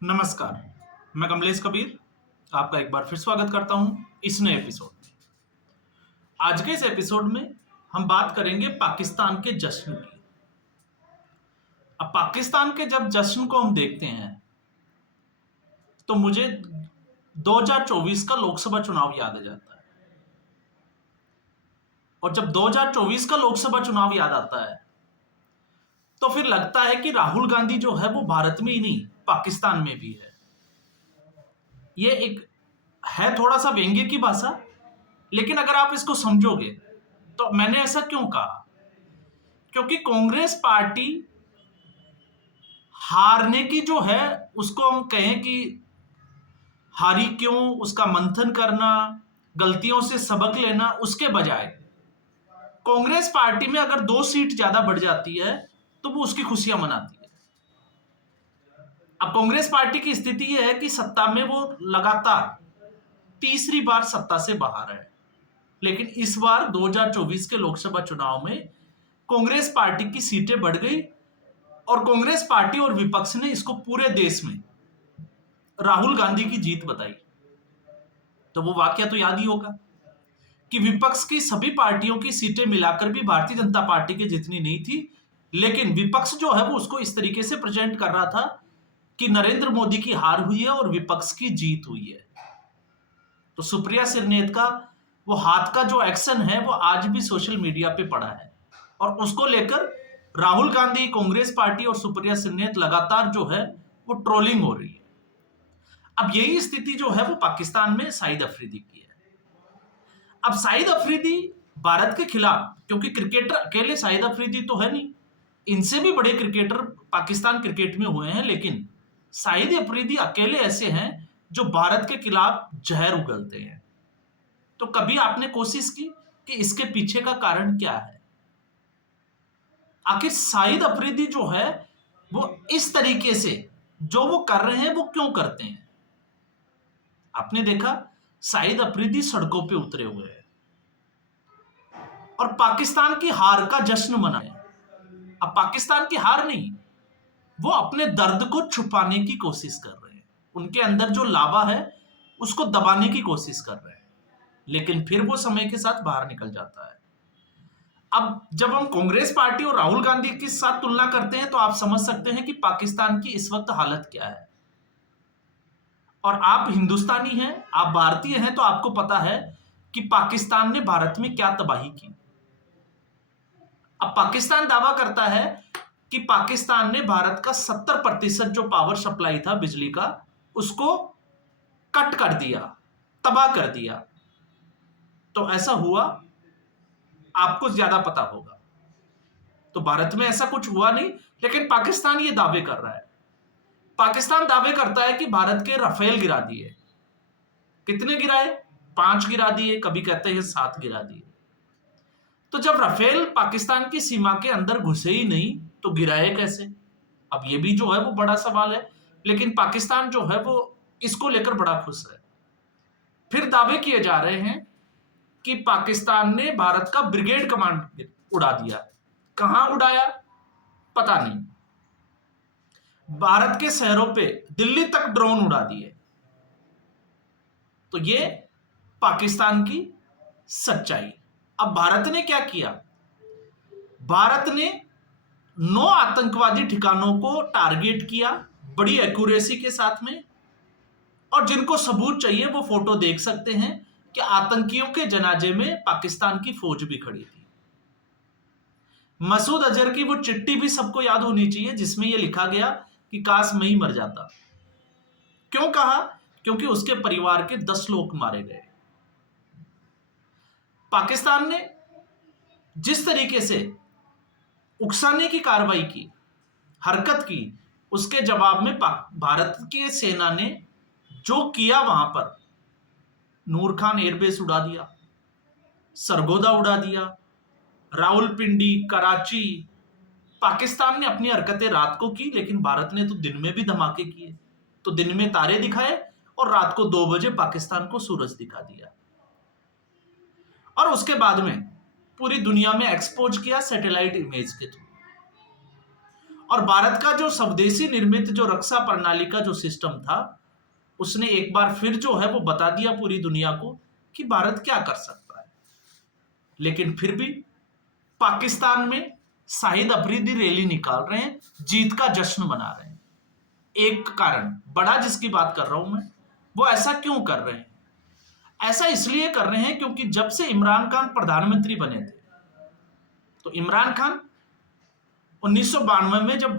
नमस्कार। मैं कमलेश कबीर आपका एक बार फिर स्वागत करता हूं इस नए एपिसोड में। आज के इस एपिसोड में हम बात करेंगे पाकिस्तान के जश्न की। अब पाकिस्तान के जब जश्न को हम देखते हैं तो मुझे 2024 का लोकसभा चुनाव याद आ जाता है। और जब 2024 का लोकसभा चुनाव याद आता है तो फिर लगता है कि राहुल गांधी जो है वो भारत में ही नहीं पाकिस्तान में भी है। ये एक है थोड़ा सा व्यंग्य की भाषा, लेकिन अगर आप इसको समझोगे तो मैंने ऐसा क्यों कहा, क्योंकि कांग्रेस पार्टी हारने की जो है उसको हम कहें कि हारी क्यों, उसका मंथन करना, गलतियों से सबक लेना, उसके बजाय कांग्रेस पार्टी में अगर 2 सीट ज्यादा बढ़ जाती है तो वो उसकी खुशियां मनाती है। अब कांग्रेस पार्टी की स्थिति यह है कि सत्ता में वो लगातार तीसरी बार सत्ता से बाहर है, लेकिन इस बार 2024 के लोकसभा चुनाव में कांग्रेस पार्टी की सीटें बढ़ गई और कांग्रेस पार्टी और विपक्ष ने इसको पूरे देश में राहुल गांधी की जीत बताई। तो वो वाकया तो याद ही होगा कि विपक्ष की सभी पार्टियों की सीटें मिलाकर भी भारतीय जनता पार्टी के जितनी नहीं थी, लेकिन विपक्ष जो है वो उसको इस तरीके से प्रेजेंट कर रहा था कि नरेंद्र मोदी की हार हुई है और विपक्ष की जीत हुई है। तो सुप्रिया सिरनेत का वो हाथ का जो एक्शन है वो आज भी सोशल मीडिया पे पड़ा है और उसको लेकर राहुल गांधी, कांग्रेस पार्टी और सुप्रिया सिरनेत लगातार जो है वो ट्रोलिंग हो रही है। अब यही स्थिति जो है वो पाकिस्तान में शाहिद अफरीदी की है। अब शाहिद अफरीदी भारत के खिलाफ, क्योंकि क्रिकेटर अकेले शाहिद अफरीदी तो है नहीं, इनसे भी बड़े क्रिकेटर पाकिस्तान क्रिकेट में हुए हैं, लेकिन शाहिद अफरीदी अकेले ऐसे हैं जो भारत के खिलाफ जहर उगलते हैं। तो कभी आपने कोशिश की कि इसके पीछे का कारण क्या है? आखिर शाहिद अफरीदी जो है वो इस तरीके से जो वो कर रहे हैं वो क्यों करते हैं? आपने देखा शाहिद अफरीदी सड़कों पे उतरे हुए हैं और पाकिस्तान की हार का जश्न मनाए। अब पाकिस्तान की हार नहीं, वो अपने दर्द को छुपाने की कोशिश कर रहे हैं। उनके अंदर जो लावा है उसको दबाने की कोशिश कर रहे हैं, लेकिन फिर वो समय के साथ बाहर निकल जाता है। अब जब हम कांग्रेस पार्टी और राहुल गांधी के साथ तुलना करते हैं तो आप समझ सकते हैं कि पाकिस्तान की इस वक्त हालत क्या है। और आप हिंदुस्तानी हैं, आप भारतीय हैं, तो आपको पता है कि पाकिस्तान ने भारत में क्या तबाही की। अब पाकिस्तान दावा करता है कि पाकिस्तान ने भारत का 70% जो पावर सप्लाई था बिजली का उसको कट कर दिया, तबाह कर दिया। तो ऐसा हुआ? आपको ज्यादा पता होगा। तो भारत में ऐसा कुछ हुआ नहीं, लेकिन पाकिस्तान ये दावे कर रहा है। पाकिस्तान दावे करता है कि भारत के राफेल गिरा दिए। कितने गिराए? 5 गिरा दिए, कभी कहते हैं 7 गिरा दिए। तो जब राफेल पाकिस्तान की सीमा के अंदर घुसे ही नहीं तो गिराए कैसे? अब ये भी जो है वो बड़ा सवाल है, लेकिन पाकिस्तान जो है वो इसको लेकर बड़ा खुश है। फिर दावे किए जा रहे हैं कि पाकिस्तान ने भारत का ब्रिगेड कमांड उड़ा दिया। कहां उड़ाया पता नहीं। भारत के शहरों पे दिल्ली तक ड्रोन उड़ा दिए। तो ये पाकिस्तान की सच्चाई। अब भारत ने क्या किया? भारत ने 9 आतंकवादी ठिकानों को टारगेट किया बड़ी एक्यूरेसी के साथ में, और जिनको सबूत चाहिए वो फोटो देख सकते हैं कि आतंकियों के जनाजे में पाकिस्तान की फौज भी खड़ी थी। मसूद अजहर की वो चिट्ठी भी सबको याद होनी चाहिए जिसमें यह लिखा गया कि काश मैं ही मर जाता। क्यों कहा? क्योंकि उसके परिवार के 10 लोग मारे गए। पाकिस्तान ने जिस तरीके से उकसाने की कार्रवाई की, हरकत की, उसके जवाब में भारत की सेना ने जो किया, वहां पर नूर खान एयरबेस उड़ा दिया, सरगोदा उड़ा दिया, रावलपिंडी, कराची। पाकिस्तान ने अपनी हरकतें रात को की, लेकिन भारत ने तो दिन में भी धमाके किए। तो दिन में तारे दिखाए और रात को 2 बजे पाकिस्तान को सूरज दिखा दिया, और उसके बाद में पूरी दुनिया में एक्सपोज किया सैटेलाइट इमेज के थ्रू। और भारत का जो स्वदेशी निर्मित जो रक्षा प्रणाली का जो सिस्टम था, उसने एक बार फिर जो है वो बता दिया पूरी दुनिया को कि भारत क्या कर सकता है। लेकिन फिर भी पाकिस्तान में शाहिद अफरीदी रैली निकाल रहे हैं, जीत का जश्न मना रहे हैं। एक कारण बड़ा जिसकी बात कर रहा हूं मैं, वो ऐसा क्यों कर रहे हैं? ऐसा इसलिए कर रहे हैं क्योंकि जब से इमरान खान प्रधानमंत्री बने थे, तो इमरान खान 1992 में जब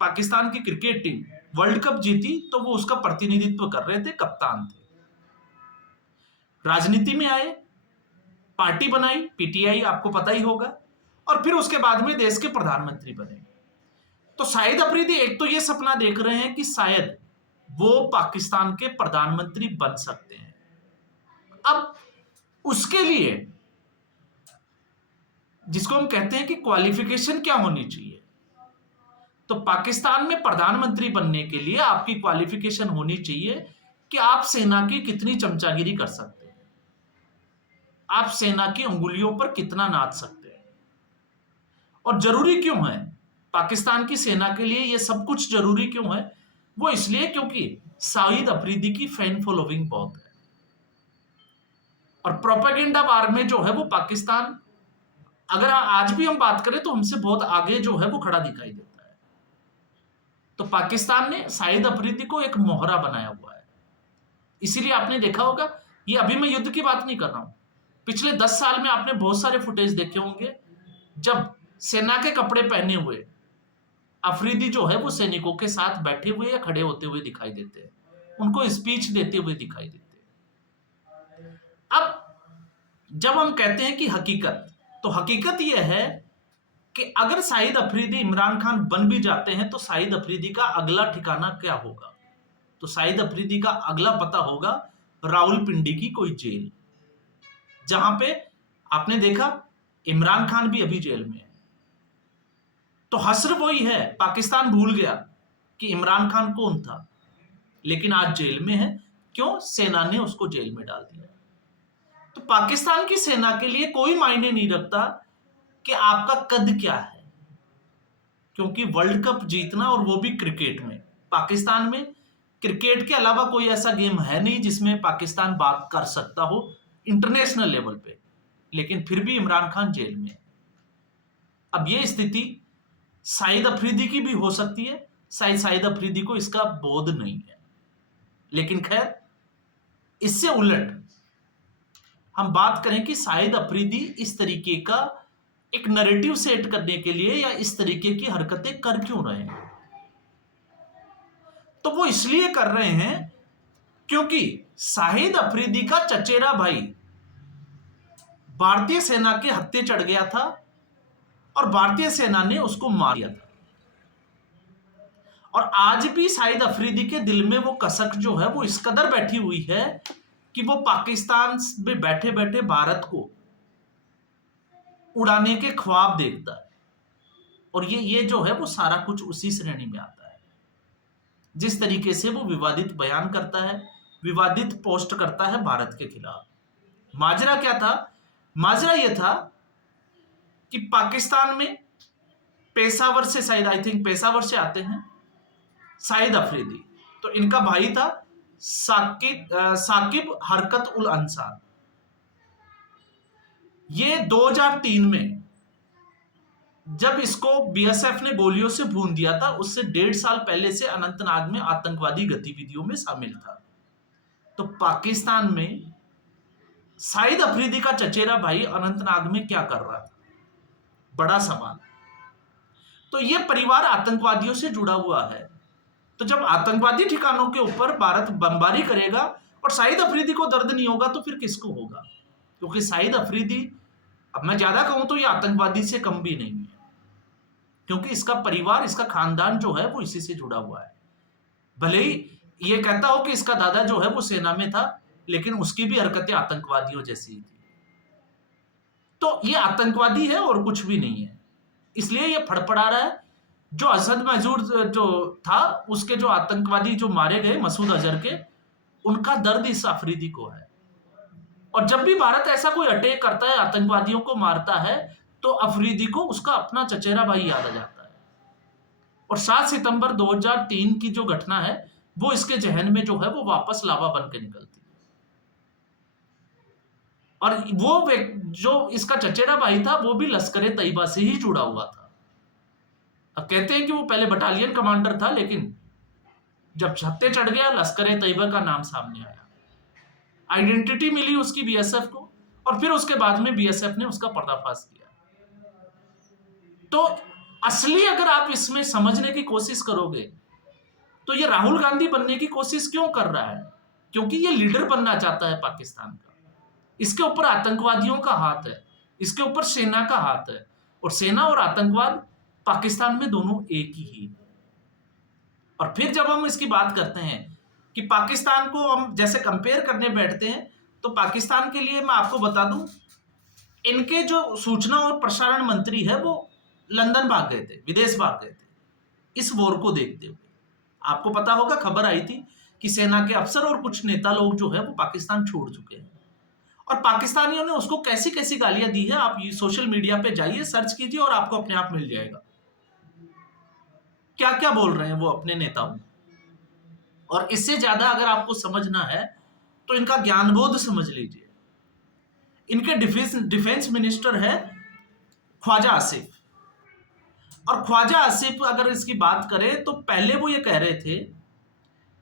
पाकिस्तान की क्रिकेट टीम वर्ल्ड कप जीती, तो वो उसका प्रतिनिधित्व कर रहे थे, कप्तान थे। राजनीति में आए, पार्टी बनाई, पीटीआई, आपको पता ही होगा, और फिर उसके बाद में देश के प्रधानमंत्री बने। तो शाहिद अफरीदी एक तो ये सपना देख रहे हैं कि शायद वो पाकिस्तान के प्रधानमंत्री बन सकते हैं। अब उसके लिए जिसको हम कहते हैं कि क्वालिफिकेशन क्या होनी चाहिए, तो पाकिस्तान में प्रधानमंत्री बनने के लिए आपकी क्वालिफिकेशन होनी चाहिए कि आप सेना की कितनी चमचागिरी कर सकते हैं, आप सेना की अंगुलियों पर कितना नाच सकते हैं। और जरूरी क्यों है पाकिस्तान की सेना के लिए ये सब कुछ जरूरी क्यों है? वो इसलिए क्योंकि शाहिद अफरीदी की फैन फॉलोइंग बहुत है, और प्रोपेगेंडा वार में जो है वो पाकिस्तान, अगर आज भी हम बात करें तो हमसे बहुत आगे जो है वो खड़ा दिखाई देता है। तो पाकिस्तान ने शाहिद अफरीदी को एक मोहरा बनाया हुआ है। इसीलिए आपने देखा होगा, ये अभी मैं युद्ध की बात नहीं कर रहा हूं, पिछले 10 साल में आपने बहुत सारे फुटेज देखे होंगे जब सेना के कपड़े पहने हुए अफरीदी जो है वो सैनिकों के साथ बैठे हुए या खड़े होते हुए दिखाई देते हैं, उनको स्पीच देते हुए दिखाई देते हैं। अब जब हम कहते हैं कि हकीकत, तो हकीकत यह है कि अगर शाहिद अफरीदी इमरान खान बन भी जाते हैं, तो शाहिद अफरीदी का अगला ठिकाना क्या होगा? तो शाहिद अफरीदी का अगला पता होगा रावलपिंडी की कोई जेल, जहां पे आपने देखा इमरान खान भी अभी जेल में है। तो हसर वही है, पाकिस्तान भूल गया कि इमरान खान कौन था, लेकिन आज जेल में है। क्यों? सेना ने उसको जेल में डाल दिया। तो पाकिस्तान की सेना के लिए कोई मायने नहीं रखता कि आपका कद क्या है, क्योंकि वर्ल्ड कप जीतना, और वो भी क्रिकेट में, पाकिस्तान में क्रिकेट के अलावा कोई ऐसा गेम है नहीं जिसमें पाकिस्तान बात कर सकता हो इंटरनेशनल लेवल पे। लेकिन फिर भी इमरान खान जेल में है। अब ये स्थिति शाहिद अफरीदी की भी हो सकती है, शाहिद अफरीदी को इसका बोध नहीं है। लेकिन खैर, इससे उलट हम बात करें कि शाहिद अफरीदी इस तरीके का एक नैरेटिव सेट करने के लिए या इस तरीके की हरकतें कर क्यों रहे हैं? तो वो इसलिए कर रहे हैं क्योंकि शाहिद अफरीदी का चचेरा भाई भारतीय सेना के हत्थे चढ़ गया था और भारतीय सेना ने उसको मार दिया था। और आज भी शाहिद अफरीदी के दिल में वो कसक जो है वो इस कदर बैठी हुई है कि वो पाकिस्तान में बैठे बैठे भारत को उड़ाने के ख्वाब देखता है। और ये जो है वो सारा कुछ उसी श्रेणी में आता है। जिस तरीके से वो विवादित बयान करता है, विवादित पोस्ट करता है भारत के खिलाफ। माजरा क्या था? माजरा ये था कि पाकिस्तान में पेशावर से, शायद आई थिंक पेशावर से आते हैं शाहिद अफरीदी, तो इनका भाई था साकिब हरकत उल अंसार। ये 2003 में जब इसको बीएसएफ ने गोलियों से भून दिया था, उससे 1.5 साल पहले से अनंतनाग में आतंकवादी गतिविधियों में शामिल था। तो पाकिस्तान में शाहिद अफरीदी का चचेरा भाई अनंतनाग में क्या कर रहा था? बड़ा सवाल। तो यह परिवार आतंकवादियों से जुड़ा हुआ है। तो जब आतंकवादी ठिकानों के ऊपर भारत बमबारी करेगा और शाहिद अफरीदी को दर्द नहीं होगा, तो फिर किसको होगा? क्योंकि शाहिद अफरीदी, अब मैं ज्यादा कहूं तो ये आतंकवादी से कम भी नहीं है, क्योंकि इसका परिवार, इसका खानदान जो है वो इसी से जुड़ा हुआ है। भले ही ये कहता हो कि इसका दादा जो है वो सेना में था, लेकिन उसकी भी हरकतें आतंकवादियों जैसी थी। तो ये आतंकवादी है और कुछ भी नहीं है, इसलिए ये फड़फड़ा रहा है। जो असद मजूर जो था, उसके जो आतंकवादी जो मारे गए मसूद अजहर के, उनका दर्द इस अफरीदी को है। और जब भी भारत ऐसा कोई अटैक करता है, आतंकवादियों को मारता है, तो अफरीदी को उसका अपना चचेरा भाई याद आ जाता है। और 7 सितंबर 2003 की जो घटना है वो इसके जहन में जो है वो वापस लावा बन के निकलती है। और वो जो इसका चचेरा भाई था वो भी लश्कर ए तैयबा से ही जुड़ा हुआ था। अब कहते हैं कि वो पहले बटालियन कमांडर था, लेकिन जब छत्ते चढ़ गया लश्कर ए तैयबा का नाम सामने आया, आइडेंटिटी मिली उसकी बीएसएफ को, और फिर उसके बाद में बीएसएफ ने उसका पर्दाफाश किया। तो असली अगर आप इसमें समझने की कोशिश करोगे तो ये राहुल गांधी बनने की कोशिश क्यों कर रहा है? क्योंकि ये लीडर बनना चाहता है पाकिस्तान का। इसके ऊपर आतंकवादियों का हाथ है, इसके ऊपर सेना का हाथ है, और सेना और आतंकवाद पाकिस्तान में दोनों एक ही है। और फिर जब हम इसकी बात करते हैं कि पाकिस्तान को हम जैसे कंपेयर करने बैठते हैं, तो पाकिस्तान के लिए मैं आपको बता दूं, इनके जो सूचना और प्रसारण मंत्री है वो लंदन भाग गए थे, विदेश भाग गए थे इस वॉर को देखते हुए। आपको पता होगा, खबर आई थी कि सेना के अफसर और कुछ नेता लोग जो है वो पाकिस्तान छोड़ चुके हैं, और पाकिस्तानियों ने उसको कैसी कैसी गालियां दी है। आप ये सोशल मीडिया पे जाइए, सर्च कीजिए और आपको अपने आप मिल जाएगा क्या क्या बोल रहे हैं वो अपने नेताओं। और इससे ज्यादा अगर आपको समझना है तो इनका ज्ञानबोध समझ लीजिए। इनके डिफेंस मिनिस्टर है ख्वाजा आसिफ, और ख्वाजा आसिफ अगर इसकी बात करें तो पहले वो ये कह रहे थे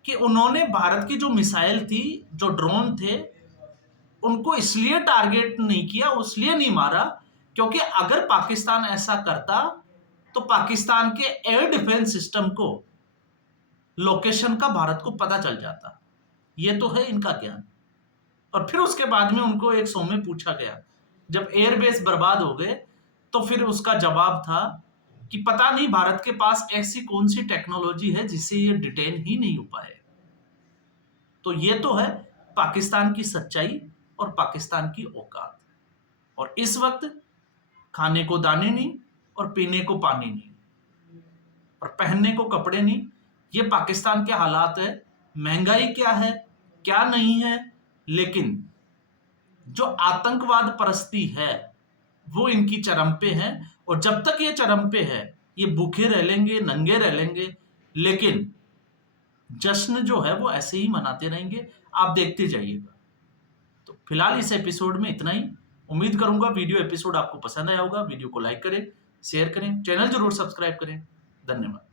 कि उन्होंने भारत की जो मिसाइल थी, जो ड्रोन थे, उनको इसलिए टारगेट नहीं किया, इसलिए नहीं मारा क्योंकि अगर पाकिस्तान ऐसा करता तो पाकिस्तान के एयर डिफेंस सिस्टम को लोकेशन का भारत को पता चल जाता। ये तो है इनका ज्ञान। और फिर उसके बाद में उनको एक शो में पूछा गया, जब एयरबेस बर्बाद हो गए, तो फिर उसका जवाब था कि पता नहीं भारत के पास ऐसी कौन सी टेक्नोलॉजी है जिससे ये डिटेन ही नहीं हो पाए। तो ये तो है पाकिस्तान की सच्चाई और पाकिस्तान की औकात। और इस वक्त खाने को दाने नहीं और पीने को पानी नहीं और पहनने को कपड़े नहीं। ये पाकिस्तान के हालात है। महंगाई क्या है, क्या नहीं है, लेकिन जो आतंकवाद परस्ती है वो इनकी चरम पे है। और जब तक ये चरम पे है ये भूखे रह लेंगे, नंगे रह लेंगे, लेकिन जश्न जो है वो ऐसे ही मनाते रहेंगे। आप देखते जाइएगा। तो फिलहाल इस एपिसोड में इतना ही। उम्मीद करूंगा वीडियो एपिसोड आपको पसंद आया होगा। वीडियो को लाइक करें, शेयर करें, चैनल जरूर सब्सक्राइब करें। धन्यवाद।